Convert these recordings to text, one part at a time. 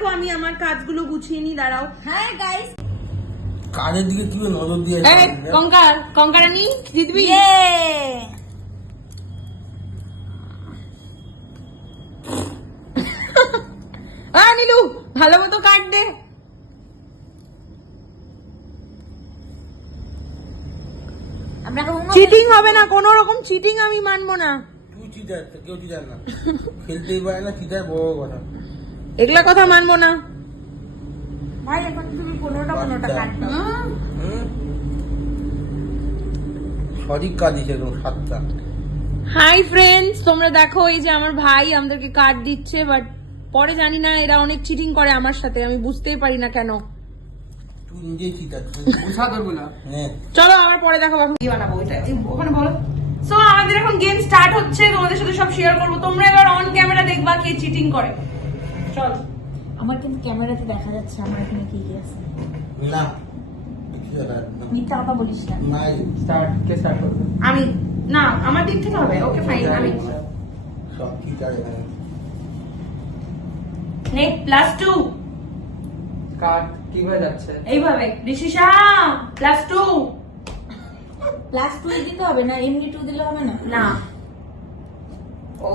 দেখো আমি আমার কাজগুলো গুছিয়ে নি, দাঁড়াও। হ্যাঁ গাইস, কাজের দিকে কি নজর দিয়ে এই কঙ্কারানি জিতবি। নীলু ভালো মতো কাট দে। আমরা চিটিং হবে না, কোন রকম চিটিং আমি মানবো না। তুই চিটার, কেউ চিটার না, খেলতেই পারে না চিটার, বড় কথা। এগুলা কথা মানবো না ভাই। এখন তুমি 15টা কাটবে। সঠিক কাজ দিচ্ছে একদম 7টা। হাই ফ্রেন্ডস, তোমরা দেখো এই যে আমার ভাই আমাদেরকে কার্ড দিচ্ছে, বাট পরে জানি না এরা অনেক চিটিং করে আমার সাথে, আমি বুঝতেই পারি না কেন। তুই নিজেই চিটার। চলো আবার পরে দেখো কি বানাবো এটা ওখানে বলো। সো আমাদের এখন গেম স্টার্ট হচ্ছে, তোমাদের সাথে সব শেয়ার করবো, তোমরা এবার অন ক্যামেরা দেখবা কে চিটিং করে। চল। আমার কিন্তু ক্যামেরাতে দেখা যাচ্ছে আমার এখানে কি কি আছে। না মিথ্যা কথা বলিস না। নাই স্টার্ট করবে। আমি না, আমার দিক থেকে হবে। ওকে ফাইন, আমি সব চিটার এখানে। নে +2 কাট কিভাবে যাচ্ছে? এইভাবে ঋষিশা +2 +2 দিতে হবে না, এমনি 2 দিলে হবে না। না। ও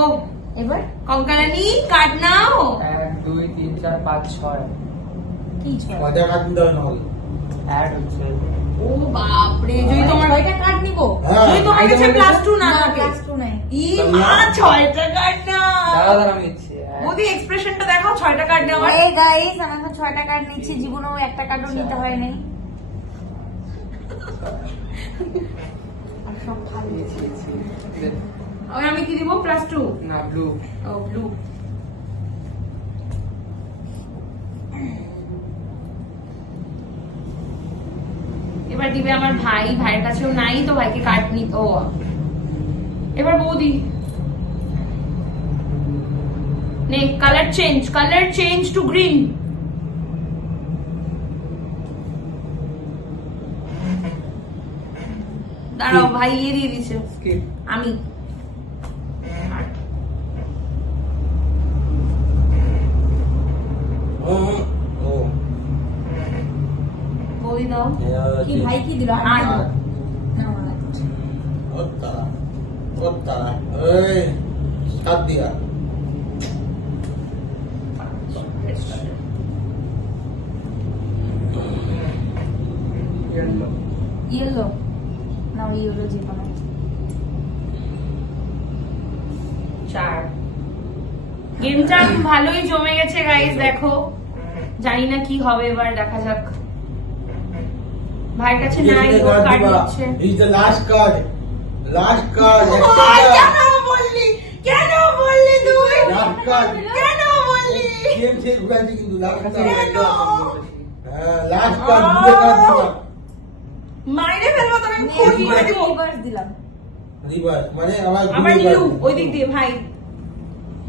ও এবার কঙ্কারানি কাট নাও। 1 2 3 4 5 6 কি ছয়? মজা কাজ দিতে হবে না হলে। অ্যাড হচ্ছে। ও বাপ রে, যদি তোমার 6টা কার্ড নিবো। যদি তোমার কাছে +2 না না, থাকে। +2 নাই। ই মা 6টা কাট না। দাঁড়া আমি নিচ্ছি। মোদি এক্সপ্রেশনটা দেখো, 6টা কাট নেওয়া। এই গাইস, আমি এখন 6টা কার্ড নিচ্ছি, জীবনেও একটা কার্ডও নিতে হয় নাই। আর সব ভালো নিচ্ছি। আমি কি দিব? +2 না ব্লু। ও ব্লু। এবার দিবে আমার ভাই, ভাইয়ের কাছেও নাই তো ভাইকে কাট নিত। এবার বৌদি নে, কালার চেঞ্জ টু গ্রিন। দাঁড়াও, ভাই ইয়ে দিয়ে দিছে। স্কিপ। আমি ও বৌদি দাও। কি ভাই কি দিল? আট। না, আট। ওর তারা এই 7 দিয়া। ইয়েলো না, ইয়েলো জীবনে 4। গেমটা ভালোই জমে গেছে গাইস, দেখো। জানি না কি হবে, এবার দেখা যাক। ভাইয়ের কাছে নাই, ও কার্ড দিচ্ছে। Is the last card. Last card. কেন বললি তুই? Last card. কেন বললি? গেম শেষ হয়েছে কিন্তু লাস্ট কার্ড। কেন? হ্যাঁ লাস্ট কার্ড দুটো কার্ড দিলাম। মাইরে ফেলবো তোকে, আমি খুবই করে দেবো। রিভার্স দিলাম। রিভার্স মানে আবার আবার নিলু ওই দিক দিয়ে ভাই।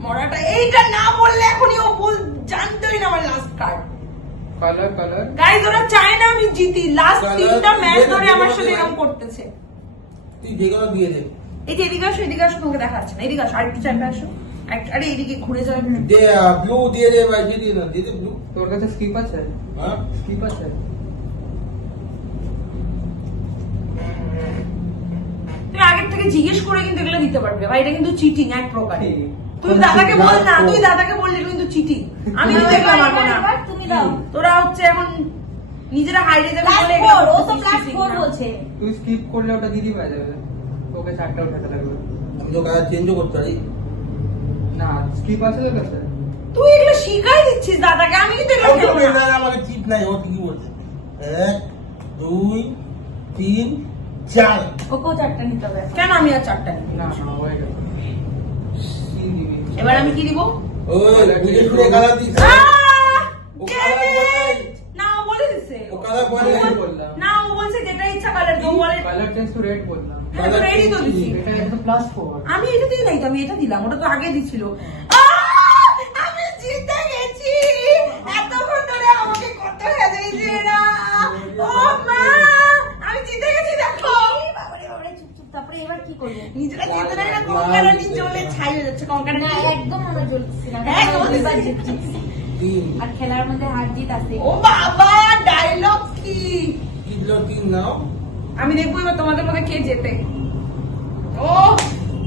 মরাটা এইটা না বললে এখনই ও জানতোই না আমার লাস্ট কার্ড। কালার গাইস ওরা চায় না আমি জিতি, লাস্ট Colour 3টা ম্যাচ দিয়ে ধরে দে, আমার দিয়ে সাথে দে। এরকম করতেছে। তুই যে কোনো দিয়ে দে। এই যে এদিকে আসো তোমাকে দেখাচ্ছে না, এদিকে আসো, আরেকটু চাপে আসো। আরে এদিকে ঘুরে যাও। দে ব্লু দিয়ে দে ভাই, দিয়ে না দিয়ে দে ব্লু। তোর কাছে স্কিপ আছে? হ্যাঁ স্কিপ আছে? তুই আগের থেকে জিজ্ঞেস করে কিন্তু এগুলো দিতে পারবে ভাই, এটা কিন্তু চিটিং এক প্রকার। ঠিক। তুই দাদাকে বল না, তুই দাদাকে বললি এটা কিন্তু চিটিং। আমি কিন্তু এগুলো মানবো না। এবার তুমি দাও। তোরা হচ্ছে এখন নিজেরা হাইরে যাবে বলে +4, ও তো cheating +4 না। বলছে। তুই স্কিপ করলে ওটা দিদি পাই যাবে। তোকে 4টা উঠাতে লাগবে। আমি তো কাজ চেঞ্জও করতে পারি। না স্কিপ আছে তোর কাছে? তুই এগুলো শিখাই দিচ্ছিস দাদাকে, আমি কিন্তু এগুলো খেলবো না। আমাকে চিট নাই, ও ঠিকই বলছে। 1 2 3 4। ওকেও 4টা নিতে হবে। কেন আমি আর 4টা নিব? না না হয়ে গেল। কি দিবি? এবার আমি কি দিব? ওই বুঝে শুনে গালা দিস। ও কালার বলে। না ও বলে দিছে। ও কালার বলে। বললাম। না ও বলছে যেটা ইচ্ছা কালার দিও বলে। কালার চেঞ্জ টু রেড বললাম। হ্যাঁ, তো রেডি তো দিছি। এটা একদম +4। আমি এটা দিই নাই তো, আমি এটা দিলাম, ওটা তো আগে দিছিল। আমি জিতে গেছি। এতক্ষণ ধরে আমাকে কত হেজাইছে এরা। ও মা, আমি জিতে গেছি দেখো। বাবারে বাবারে, চুপ চুপ। তারপরে এবার কি করবো? নিজেরা জিততে পারে না, কঙ্কারানি জ্বলে ছাই হয়ে যাচ্ছে, কঙ্কারানি। না, একদম আমরা জ্বলছি না। হ্যাঁ, এবার জিতছি। 3 আর খেলার মধ্যে হার জিত আছে। ও বাবা, ডায়লগ কি! কিলো 3 নাও। আমি দেখবো এবার তোমাদের মধ্যে কে জেতে। ও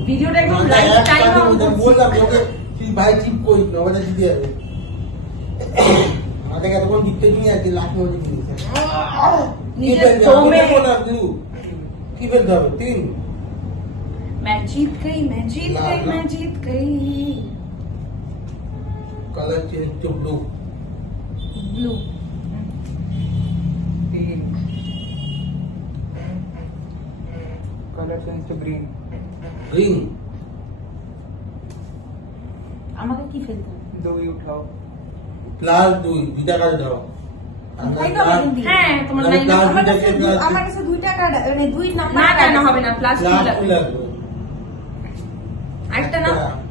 ভিডিওটা একদম না, লাইভ এক টাইম কাজের মধ্যে বললাম তোকে, তুই ভাই চিপ করিস না, ওটা জিতে যাবে। আমাদের এতক্ষণ জিততে নিয়ে আছে, লাস্ট মধ্যে জিতেছে। কি নিজের ফেলতে হবে? দমে। বলতে না, ব্লু। কি ফেলতে হবে? 3 मैं जीत गई, मैं जीत ना, गई, ना। मैं जीत गई। Colour change to blue. Blue. 3 color change to green green. আমাকে কি ফেলতে হবে? 2 উঠাও প্লাস 2 দুইটা কাজ দাও। তাই তো আমি হিন্দি। হ্যাঁ, তোমার তাহলে লাইন plus আমার দুইটা কাছে কে plus আমার কাছে 2টা কার্ড, মানে 2 নাম্বার না কেন হবে না, প্লাস প্লাস লাগবে। লাগবে। আরেকটা না,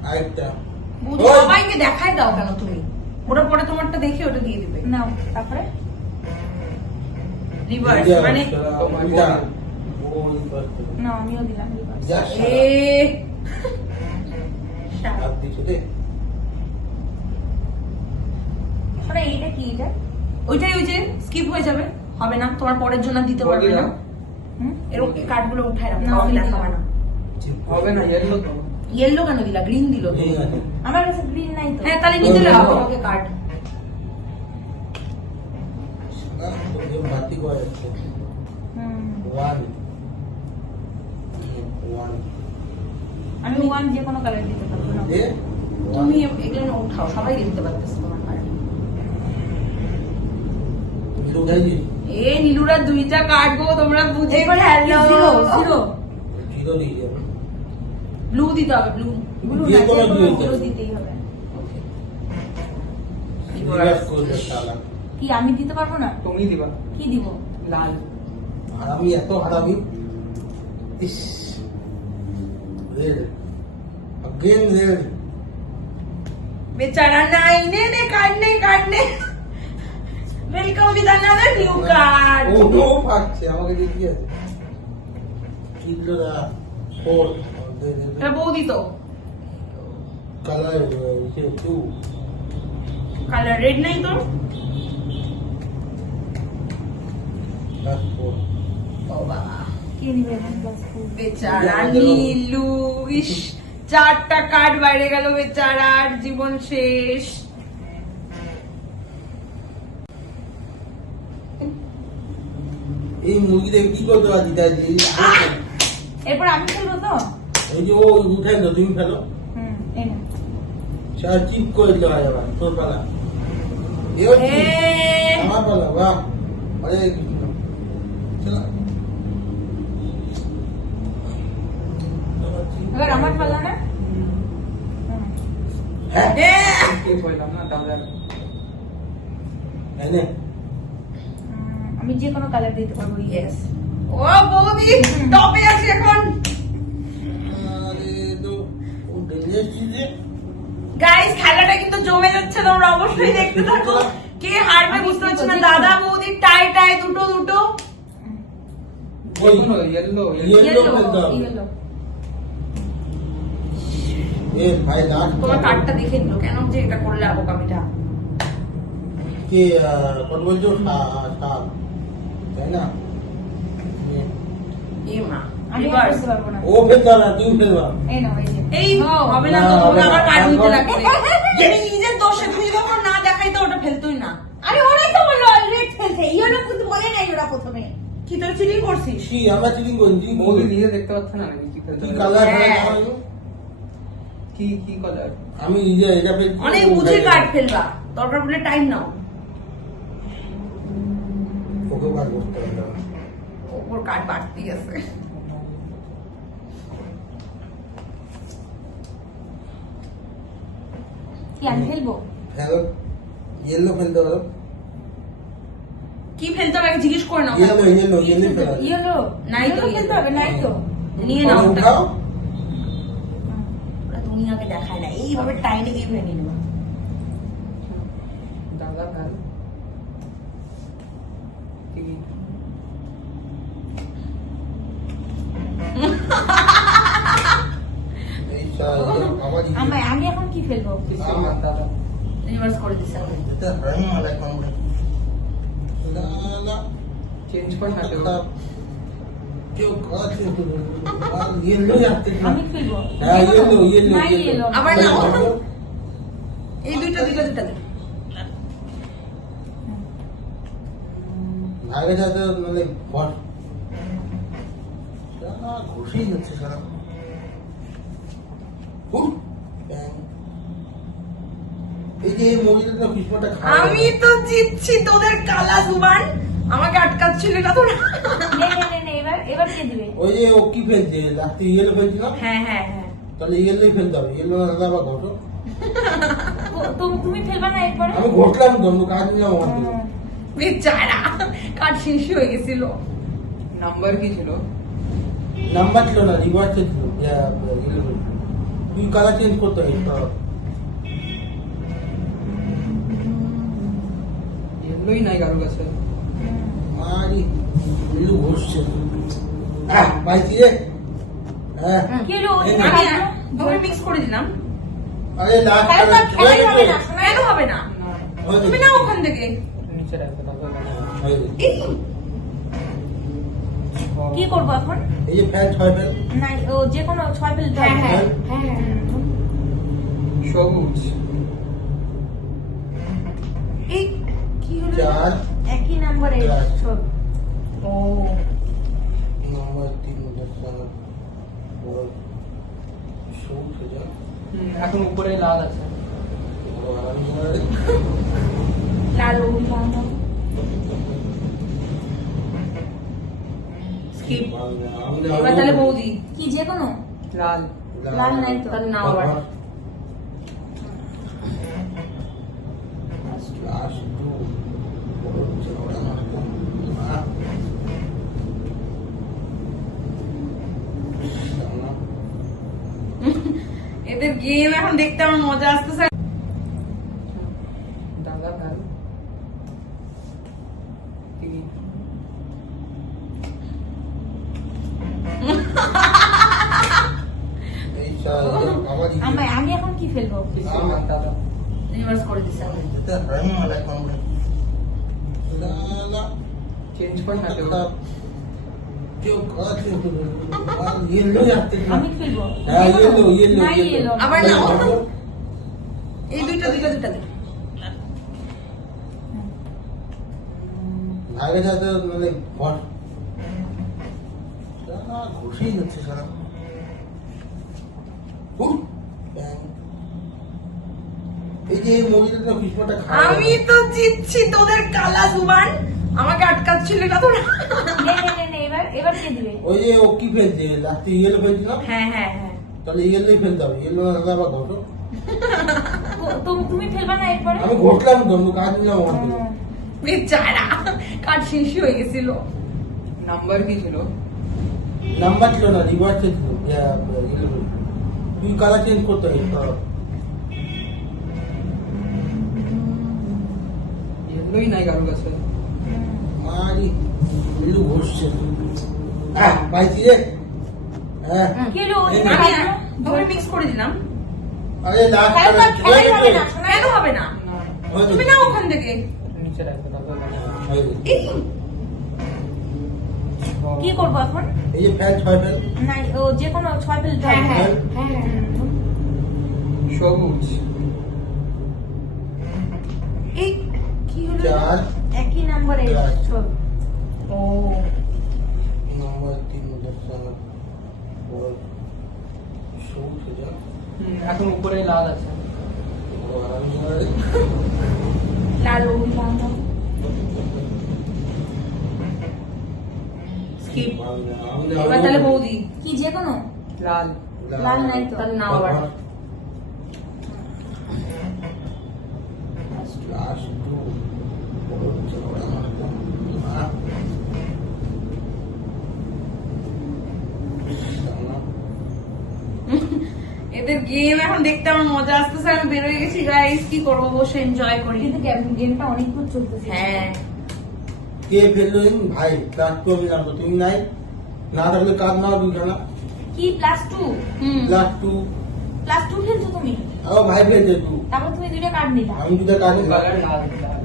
আরেকটা। বুঝি, ওই। সবাইকে দেখাই দাও কেন তুমি? ওটা পরে তোমারটা দেখে ওটা দিয়ে দিবে। নাও, তারপরে রিভার্স দুইটা, মানে দুইটা। ওই পাশে। না, আমিও দিলাম reverse। যা এ শালা। হাত দিছো দে। ওরা এইটা কি এটা? ওইটাই ওই যে স্কিপ হয়ে যাবে, হবে না, তোমার পরের জন্য দিতে পারবে না। হুম? এরকম কার্ডগুলো উঠায় রাখো, না, কাউকে আমি দেখাবে না। হবে না yellow তো ইয়েলো কেন দিলা, গ্রিন দিল তো। ঠিক আছে। আমার কাছে গ্রিন নাই তো। হ্যাঁ, তাহলে নিতে ওই, লাগো ওই। তোমাকে কার্ড। না, তোকে বাতি করা যাচ্ছে। হুম। 1 আমি 1 যে কোনো কালার দিতে পারবো না। দে। তুমি এগুলো না উঠাও, সবাই দেখতে পারতেছে তোমার কার্ড। ব্লু গাইজি। এ নীলুরা দুইটা কার্ড গো, তোমরা বুঝে এবারে খেলো। জিরো জিরো জিরো দিয়ে যাবে। ব্লু দিতে হবে, ব্লু। ব্লু যে না, কোনো যে কোনো blue ব্লু দিতে দিতেই হবে। রিভার্স করবে শালা। কি আমি দিতে পারবো না? তুমি দিবা কি দিব? লাল হারামি, এত হারামি। ইস। রেড। Again red. বেচারা নাই, নে নে কার্ড নে, কার্ড নে। Welcome with another new card. Oh no পাচ্ছে, আমাকে দিয়ে কি আছে? কিলোরা 4 এটা বৌদি তো। কালার ইসে 2 কালার রেড নাই তো। প্লাস 4 ও বাবা, কি নিবে এখন প্লাস 4? বেচারা নীলু, ইস, 4টা কার্ড বাইরে গেল, বেচারার জীবন শেষ। এই মুরগিটা কি করতে পারছি তাই এরপর আমি খেলবো তো? এই যে ও উঠে না, তুমি ফেলো। হুম, এই না। চার চিপ করে দেওয়া যাবে তোর পালা। এও এ, আমার পালা, বাহ। আরে কৃষ্ণ। চলো। এবার আমার পালা না? হুম। হ্যাঁ এ, স্কিপ হইলাম না তাহলে এনে আমি যে কোনো কালার দিতে পারবো। yes. ও বৌদি টপে আছে এখন। আরে তো ও ডেঞ্জার চিজে। গাইস, খেলাটা কিন্তু জমে যাচ্ছে, তোমরা অবশ্যই দেখতে থাকো। কে হারবে বুঝতে পারছি না। দাদা বৌদি টাই টাই, দুটো দুটো। ওই yellow Yellow খেলতে হবে। ইয়েলো। এ ভাই দাঁত তোমার কার্ডটা দেখে নিল কেন যে এটা করলে আবোকামিটা। কে কত বলছো? সাত তাই না? এ মা, আমি আর reverse। খেলতে পারবো না। ও ফেলতে না, তুমি ফেলবা। এই নাও, এই যে। এই হবে না না, তো, হবে তোমাকে না। আবার কার্ড নিতে এখন- লাগবে। আমি নিজের দোষে, তুমি যখন না দেখাই তো ওটা ফেলতোই না। আরে ওরাই তো বললো রেড খেলতে। ইয়েলো কিন্তু বলে নাই ওরা প্রথমে। কি তোর চিটিং করছিস? কি আমরা চিটিং করি? চিটিং বৌদি করি। নিজে দেখতে পাচ্ছে না নাকি কি ফেলতে কি হবে? কালার হ্যাঁ। কি কালার আমি নিজে এটা ফেলছি। অনেক বুঝে কার্ড ফেলবা, দরকার পড়লে টাইম নাও। ওকে বার করতে হবে। ওপর কার্ড বাড়তেই আছে। কি আমি খেলবো? ফেলো। ইয়েলো ফেলতে পারো। কি ফেলতে হবে আগে জিজ্ঞেস করে নাও। ইয়েলো ইয়েলো ইয়েলো ফেলা। ইয়েলো। নাই তো, ইয়েলো খেলতে হবে, নাই তো। নিয়ে নাও ওটা। উঠাও। ওরা দুনিয়াকে দেখায় না, এইভাবে টাইনে গিয়ে ভেঙে নেবা। দাদা ভাল ঠিক আবার আমি এখন কি ফেলবো? কিছু না দাদা। রিভার্স করে দিছে এটা রানিং মাল এখন না না চেঞ্জ কর না তো। কেউ কাছে আর ইয়েলো যাচ্ছে না আমি ফেলবো। হ্যাঁ ইয়েলো না, yellow। আবার না, এই দুইটা দে। আগে যাতে মানে বল ঘুষেই যাচ্ছে সারা এই যে মহিলাটা পুষ্পটা আমি তো জিতছি, তোদের কালা জুবান আমাকে আটকাচ্ছিল না তোরা। নে, এবার কে দিবে? ওই যে ও কি ফেলছে লাস্টে ইয়েলো ফেলছে না হ্যাঁ তাহলে ইয়েলোই ফেলতে হবে ইয়েলো না দাদা আবার ঘটো তুমি ফেলবা না এরপরে? আমি ঘটলাম তো কাজ নিলাম আমার থেকে। বেচারা কাঠ শেষ হয়ে গেছিল। নাম্বার কি ছিল? নাম্বার ছিল না রিভার্স ছিল তুই কালার চেঞ্জ করতে হবে এগুলোই নাই কারোর কাছে। আরে ইলু ঘুরছে হ্যাঁ পাইছি রে হ্যাঁ কি হলো? এই না। আমি মিক্স করে দিলাম। আরে লাস্ট তাহলে তো আর খেলাই হবে না। কেন হবে না? তুমি না ওখান থেকে নিচে রাখতে দাদা। এই কি করবো এখন? এই যে ফ্যান 6 ফ্যান না, ও যে কোনো 6 ফেলতে হ্যাঁ হবে। হ্যাঁ সবুজ। এই কি হলো? 4 একই নাম্বারে চার। সব। ও নম্বর 3 4 और शूट हो जा এখন উপরে লাল আছে। লাল স্কিপ। এবার তাহলে বৌদি কি যে কোনো? লাল। লাল নাই তো। তাহলে নাও আবার। लास्ट टू এদের গেম এখন দেখতে আমার মজা আসতেছে। দাদা ভাল। আমি এখন কি ফেলবো? কিছু না দাদা। রিভার্স করে দিছে এটা রানিং মাল এখন না চেঞ্জ কর না তো। কেউ কাছে আর ইয়েলো যাচ্ছে না আমি ফেলবো। হ্যাঁ ইয়েলো না, yellow। আবার না, এই দুইটা দে। আগে যাতে মানে বল ঘুষেই যাচ্ছে সারা এই যে মহিলাটা পুষ্পটা আমি তো জিতছি, তোদের কালা জুবান আমাকে আটকাচ্ছিল না তোরা। নে, এবার কে দিবে? ওই যে ও কি ফেলছে লাস্টে ইয়েলো ফেলছে না হ্যাঁ তাহলে ইয়েলোই ফেলতে হবে ইয়েলো না দাদা আবার ঘটো তুমি ফেলবা না এরপরে? আমি ঘটলাম তো কাজ নিলাম আমার থেকে বেচারা কাঠ শেষ হয়ে গেছিল। নাম্বার কি ছিল? নাম্বার ছিল না রিভার্স ছিল তুই কালার চেঞ্জ করতে হবে এগুলোই নাই কারোর কাছে। আরে ইলু ঘুরছে হ্যাঁ পাইছি রে হ্যাঁ কি হলো? এই না। আমি মিক্স করে দিলাম। আরে লাস্ট তাহলে তো আর খেলাই হবে না। কেন হবে না? তুমি না ওখান থেকে নিচে রাখতে দাদা। এই কি করবো এখন? এই যে ফ্যান 6 ফ্যান না, ও যে কোনো 6 ফেলতে হবে। হ্যাঁ সবুজ। এই কি হলো? 4 একই নাম্বারে চার। সব। ও নম্বর 3 4 और शूट हो जा এখন উপরে লাল আছে। লাল স্কিপ। এবার তাহলে বৌদি কি যে কোনো? লাল। লাল নাই তো। তাহলে নাও আবার। लास्ट टू এদের গেম এখন দেখতে আমার মজা আসতেছে। আমি বেরোয় গেছি গাইস, কি করবো, বসে এনজয় করি। কিন্তু গেমটা অনেকক্ষণ চলতেছে। হ্যাঁ কে ফেললো ভাই ক্লাস টু আমি জানতো তুমি নাই না থাকলে কাজ নাও দুইখানা কি +2? হুম ক্লাস টু প্লাস 2 খেলছো তুমি? ও ভাই ফেলছে তুই। তারপর তুমি দুইটা কার্ড নিলা। আমি দুটো কাজ কালার লাল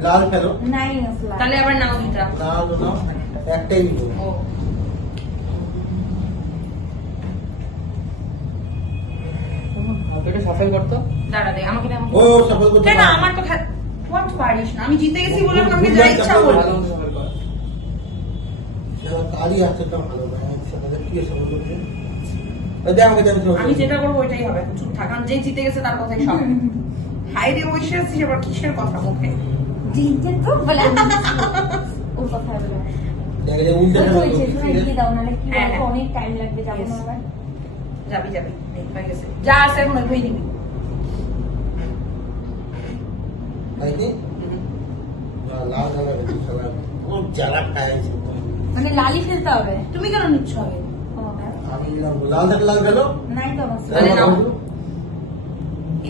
লাল খেলো নাই আসলা। তাহলে আবার নাও দুটা। না না একটাই নিবো। ও ওটা সাফল করতো। দাঁড়া দে আমাকে দে, আমাকে ও দে। সাপোজ করতে কেন আমার তো হোয়াট পারিস না, আমি জিতে গেছি বলে এখন আমাকে যা ইচ্ছা ভালো করবো। সাফল কর। কালি আছে তো ভালো ভাই সাপোজ কি সাপোজ করতে দে আমাকে জানি তো আমি যেটা করবো ওইটাই হবে, চুপ থাক, কারণ যে জিতে গেছে তার কথাই সব। হাই রে বসে আছিস আবার কিসের কথা মুখে? জিতে তো বলে ওর কথা বলে। দেখে যে উল্টে ওই তো ওই যে শোনা দিয়ে দাও নালে কি হ্যাঁ, বলবো, হ্যাঁ। অনেক টাইম লাগবে যাবো না Yes. আবার। যাবি যাবি এই হয়ে গেছে, যা আছে এখন ওই দিবি। তাই কি লাল কালার আছে সালা ও জ্বালা খাইছে মানে লালি খেলতে হবে। তুমি কেন নিচ্ছ আগে? ও, হ্যাঁ। আমি নিলাম লাল থেকে লাল গেল নাই তো আমার তাহলে নাও।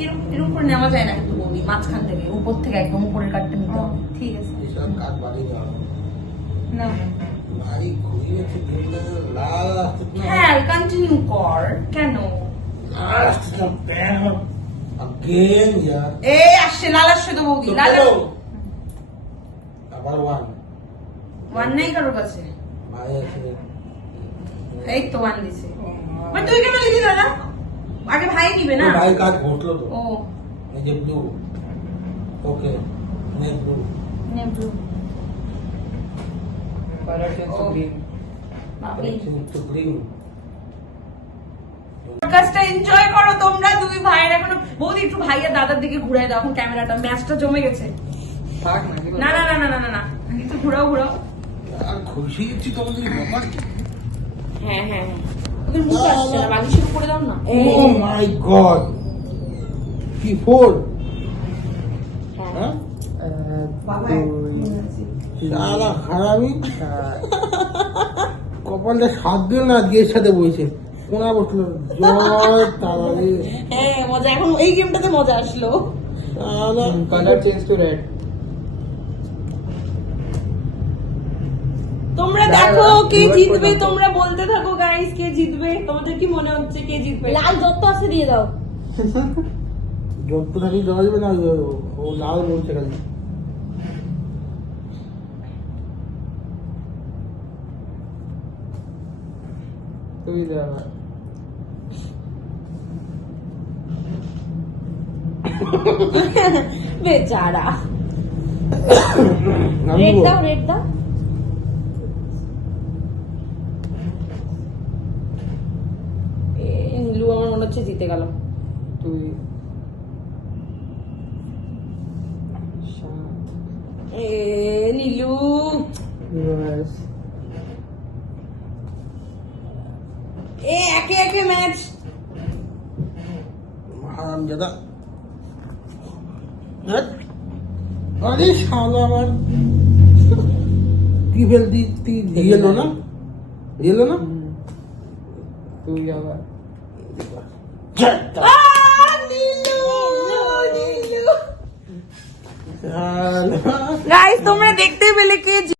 এরকম এরকম করে নেওয়া যায় না কিন্তু বৌদি, মাঝখান থেকে উপর থেকে একদম উপরের কাটতে নিতে ও, হবে। ঠিক আছে এইসব কাজ বাড়ি যাওয়া না ভারী ঘুরিয়েছে লাল আসছে না হ্যাঁ কন্টিনিউ কর, কেন? লাল আসছে না ব্যাং again यार এই আসছে লাল আসছে তো বৌদি, তো লাল চলো। আসছে। আবার ওয়ান ওয়ান নেই কারোর কাছে? ভাই আছে এই তো ওয়ান দিছে। মানে তুই কেন লিখি দাদা? আগে ভাই নিবে না? ভাই কাজ ঘটলো তো ও এই যে ব্লু ওকে নেক্সট ব্লু নে blue colour change to green. বাপরে তো গ্রিন পডকাস্টটা এনজয় করো তোমরা দুই ভাইয়ের। এখনো বৌদি একটু ভাইয়া দাদার দিকে ঘুরাই দাও, এখন ক্যামেরাটা ম্যাচটা জমে গেছে। থাক না কি না না না না না না না একটু ঘুরাও ঘুরাও। আর খুশি হচ্ছি তোমাদের ব্যাপার হ্যাঁ হ্যাঁ হ্যাঁ ওদের মুখ আসছে না, বালিশের উপরে দাও না। ও মাই গড কি ফোর হ্যাঁ সারা হারামি কপালটা সাত দিন না আজকের সাথে বইছে কোনা বসলো জয় তারা রে হ্যাঁ মজা, এখন এই গেমটাতে মজা আসলো। সারা কালার চেঞ্জ টু রেড। তোমরা দেখো কে জিতবে, তোমরা বলতে থাকো গাইস কে জিতবে, তোমাদের কি মনে হচ্ছে কে জিতবে? লাল যত আছে দিয়ে দাও। যত থাকি দেওয়া যাবে না ও লাল বলছে খালি তুই দে আবার। বেচারা। আমি রেড বলবো। দাও রেড দাও। নীলু আমার মনে হচ্ছে জিতে গেল। তুই নীলু রিভার্স। একে একে ম্যাচ। হারামজাদা আরে শালা আমার কি ফেলতি তুই দিয়েলো না দিয়েলো না তুই আবার শালা গাইস তোমরা দেখতে পেলে কে